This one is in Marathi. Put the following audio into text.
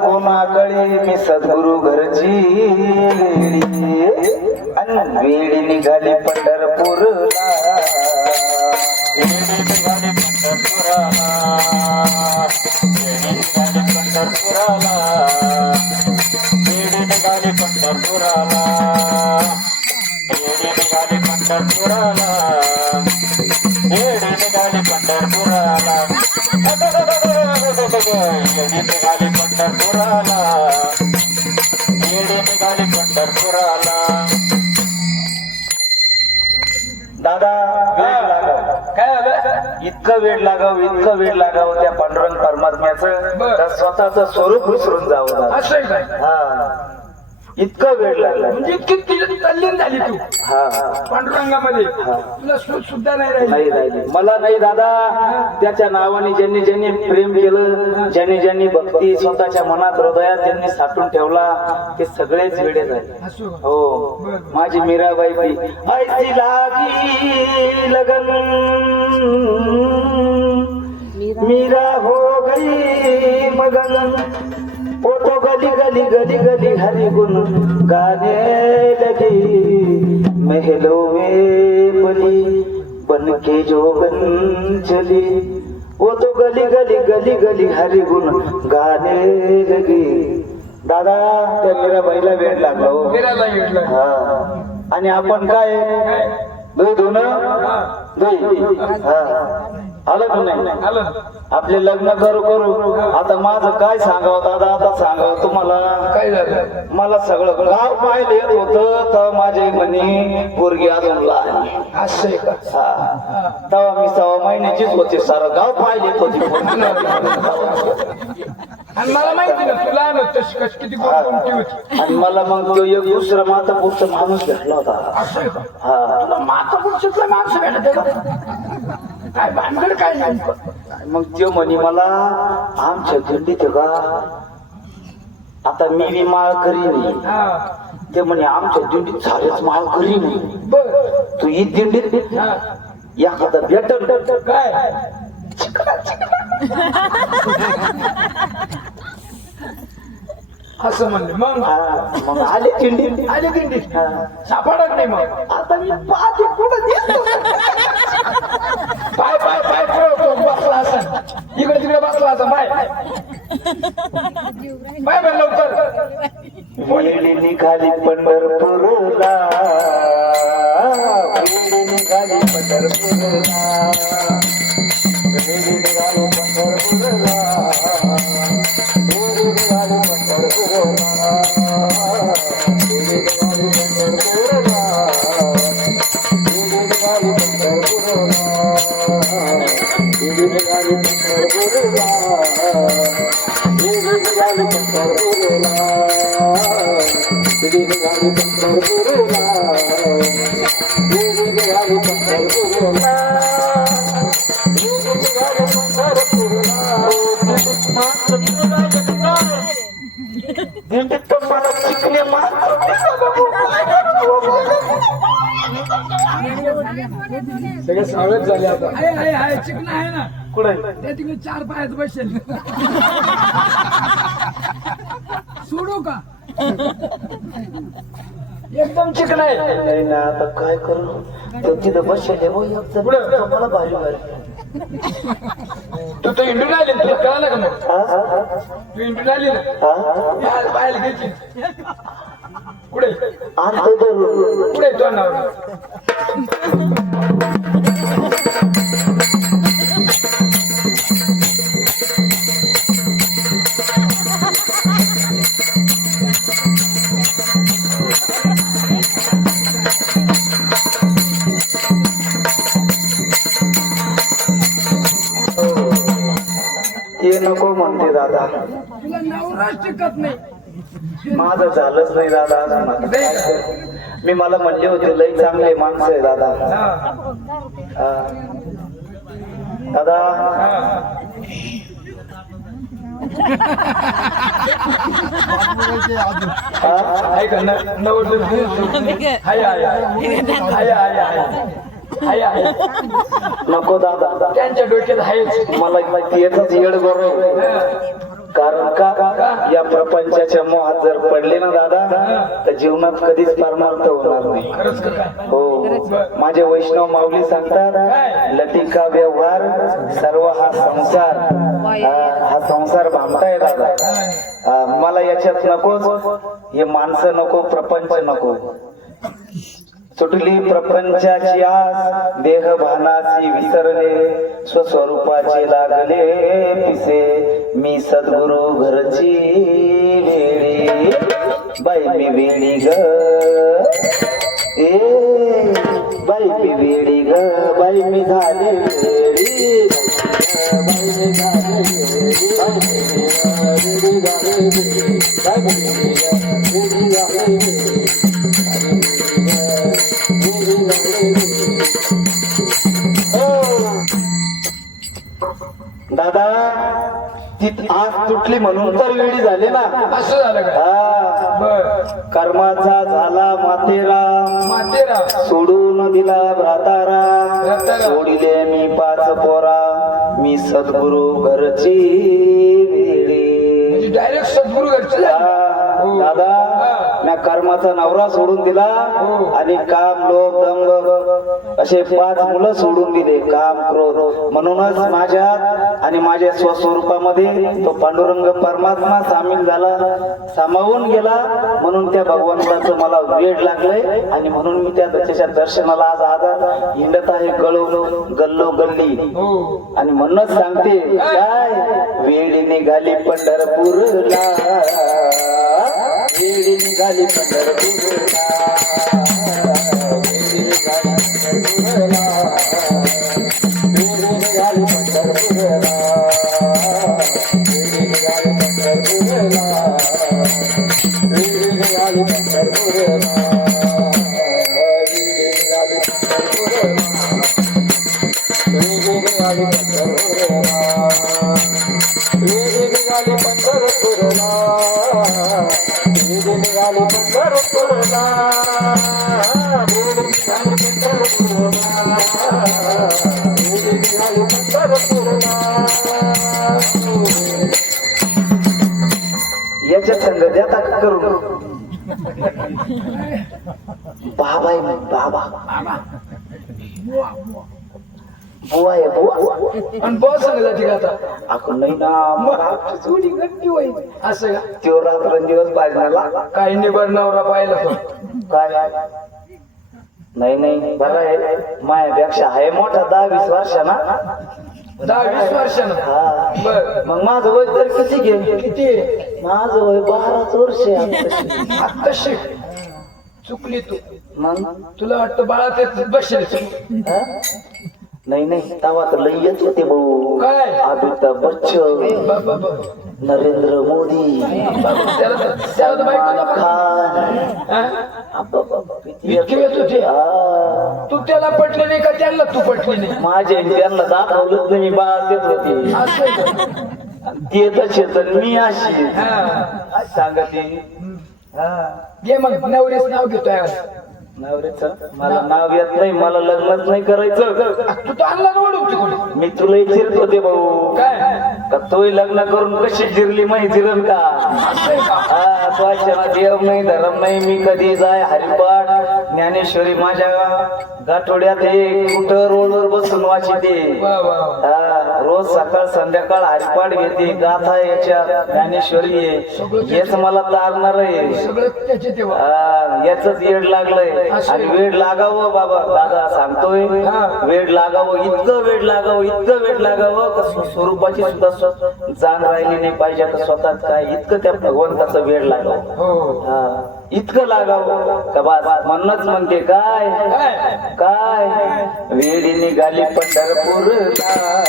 कोणाकडे मी सद्गुरु घरची आणि वेळी निघाली पंढरपूरला. वेळी निघाली पंढरपुराला. वेळी निघाली पंढरपुराला. वेळी निघाली पंढरपुराला. वेळी निघाली पंढरपुराला. वेळी निघाली पंढरपुराला. येडी निघाली पंढरपुराला. येडी निघाली पंढरपुराला. दादा वेळ लागाव. काय झालं? इतकं वेळ लागावं त्या पांडुरंग परमात्म्याचं तर स्वतःचं स्वरूप विसरून जावं दादा. असं आहे काय? हा इतका वेळ लागला म्हणजे इतकी तल्लीन झाली तू हा पांडुरंगामध्ये तुला सूट सुद्धा नाही राहिली. नाही मला नाही दादा. त्याच्या नावाने ज्यांनी प्रेम केलं, ज्यांनी भक्ती स्वतःच्या मनात हृदयात ज्यांनी साठवून ठेवला ते सगळेच वेडे झाले. असो. हो माझी मीराबाई बाई ऐसी लागी लगन मीरा हो गई मगन. वो तो गली गली गली गली हरि गुण गाने लगी. महलों में पली बन के जो बन चली. वो तो गली गली गली गली हरि गुण गाने लगी. दादा त्या मेरा बाईला वेळ लागला हो. मीराला घेतलं. हा आणि आपण काय दही धुणं दही हा आलं का नाही? आलं. आपले लग्न करू आता माझं काय सांगावं दादा. आता सांगावं तुम्हाला काय झालं? मला सगळं गाव पाहिलं येत होतं तर माझे म्हणे पोरगी अजून लहान. असं आहे का? हा तेव्हा मी 6 महिन्याचीच होते. सारं गाव पाहिलं येत होती. आणि मला माहिती ना तुला कशी किती कोणती होती. आणि मला मग तो एक दुसरा माता पुढचा माणूस भेटला होता. असं आहे का? हा तुला माता पुरुषातला माणसं भेटत आहे का? काय भानगड काय नाही. मग तो म्हणे मला आमच्या दिंडीत का आता मी बी माळ करीन. हा ते म्हणे आमच्या दिंडीत सारेच माळ करीन. बर. तू ही दिंडीत हा एखादा भेटल काय? असं म्हणले. मग मग आले दिंडीत. आले दिंडी सापडत नाही. मग आता मी पाहते कुठं दिसतो. पाय पाय पाय बसला असा इकडे तिकडे बसला असा पाय पाय पाय लवकर. वेळी निघाली पंढरपूरला. वेळी निघाली पंढरपूरला. वेळी निघाली पंढरपूरला. वेळी निघाली पंढरपूरला. वेळी निघाली पंढरपूरला. वेळी निघाली पंढरपूरला. वेळी निघाली पंढरपूरला. वेळी निघाली पंढरपूरला. वेळी निघाली पंढरपूरला. वेळी निघाली पंढरपूरला. दिंडीत तर मला चिकले सगळे सावळच झाले आता. आहे चिकन आहे ना कुठे त्या तिकडे 4 पायात बसेल. सोडू का? एकदम चिकन आहे. नाही ना आता काय करू. तो तिथं बसले मला भारी भारी. तू तर इंडून आली तुला कळालं का? मग तू इंडून आली ना पाहायला घ्यायची. कुठे आणतो धरून. कुठे तो नाव? ते नको म्हणते दादा. तुला नवराच टिकत नाही. माझं झालंच नाही दादा. मी मला म्हणले होते लई चांगले माणसं आहे दादा. दादा ऐका नवरदेव हाय हाय हाय हाय हाय हाय नको दादा. त्यांच्या डोक्यात आहेच. मला माहिती याच येड बरोबर. कारण का या प्रपंचाच्या मोहात जर पडले ना दादा तर जीवनात कधीच परमार्थ होणार नाही. खरंच का काय? हो, माझे वैष्णव माऊली सांगतात लतिका व्यवहार सर्व हा संसार, हा संसार भामटाय दादा. मला याच्यात नकोच, हे माणसं नको, प्रपंच नको. सुटली प्रपंचाची आस, देह भानाची विसरले, स्वस्वरूपाचे लागले पिसे, मी सद्गुरु घरची वेळी, बाई मी वेळी ग, ए बाई मी वेळी ग, बाई मी झाले वेळी, बाई मी झाले वेळी, बाई मी झाले वेळी, बाई मी झाले वेळी. दादा ती आज तुटली म्हणून तर वेळी झाले ना. असं झालं का? हा, बर. कर्माचा झाला मातेरा, मातेरा सोडून दिला भ्रातारा, भ्रातारा. सोडिले मी 5 पोरा, मी सद्गुरु घरची वेळी. डायरेक्ट सद्गुरु घरचे हो. दादा मी कर्माचा नवरा सोडून दिला हो. आणि काम लोभ दंभ असे 5 मुलं सोडून दिले, काम क्रोध. म्हणूनच माझ्यात आणि माझ्या स्वस्वरूपामध्ये तो पांडुरंग परमात्मा सामील झाला, सामावून गेला. म्हणून त्या भगवंताचं मला वेड लागलंय आणि म्हणून मी त्याच्या दर्शनाला आज आधार हिंडत आहे गल्लो गल्ली. हो. आणि म्हणूनच सांगते काय, वेळी निघाली पंढरपूरला, वेळी निघाली पंढरपूरला, वेळी निघाली पंढरपूरला, वेळी निघाली पंढरपूरला, वेळी निघाली पंढरपूरला, वेळी निघाली पंढरपूरला, वेळी निघाली पंढरपूरला, वेळी निघाली पंढरपूरला, वेळी निघाली पंढरपूरला, वेळी निघाली पंढरपूरला, वेळी निघाली पंढरपूरला. याच्या संग द्या करून बाबा आहे मग, बाबा बुवा आहे बुवा. आणि बॉस सांगितलं ठीक आता आपण नाही ना, मग आमची जोडी गट्टी होईल. असं का? त्यो रात्रंदिवस पाजण्याला काही निबर नवरा पाहिला पण. काय नाही नाही बरं आहे, माझ्यापेक्षा आहे मोठा 10-20 वर्षांना. 10-20 वर्षानं. हा, बर. मग माझं वय तर किती घे? किती आहे? माझं वय 12 वर्ष आहे आत्ताशी. आत्ताशी चुकली तू. मग तुला वाटतं बाळा ते बसेल. हा? नाही नाही, तेव्हा तर लई येत होते भाऊ. काय? अमिताभ बच्चन, बाबा नरेंद्र मोदी, त्याला तर बायको सलमान नको. खान. हा? अब्बाब्बा, किती इतके येत होते. हा. तू त्याला पटले नाही का त्यांना तू पटली नाही? माझ्या त्यांना दाखवलंच नाही, मी बाळा देत होते. असं आहे का? ते तर मी अशी हा. सांगा ती. घे मग नवरेच नाव घेतोय. नवऱ्याचं मला नाव येत नाही, मला लग्नच नाही करायचं. तू तर आणला निवडून तिकडे. मी तुला विचारत होते भाऊ, काय का तोही लग्न करून कशी जिरली माहिती जिरण का? असं आहे का? हा, तो अचानक देव नाही धरम नाही, मी कधी जाय हरिपाठ ज्ञानेश्वरी माझ्या गाठोड्यात हे कुठं रोडवर बसून वाचिते. वा वा वा. हा, रोज सकाळ संध्याकाळ हरिपाठ घेते, गाथा याच्या ज्ञानेश्वरी आहे. हेच मला तारणार आहे. सगळं त्याचे तेव्हा. हा, याच येड लागलंय. आणि वेड लागावं बाबा, दादा सांगतोय, वेड लागावं, इतकं वेड लागावं, इतकं वेड लागावं का स्वरूपाची सुद्धा जाण राहिली नाही पाहिजे का स्वतःच काय, इतकं त्या भगवंताचं वेड लागावं. हो. हा, इतकं लागावं का बस. म्हणूनच म्हणते काय काय? काय, वेडी निघाली पंढरपूरला,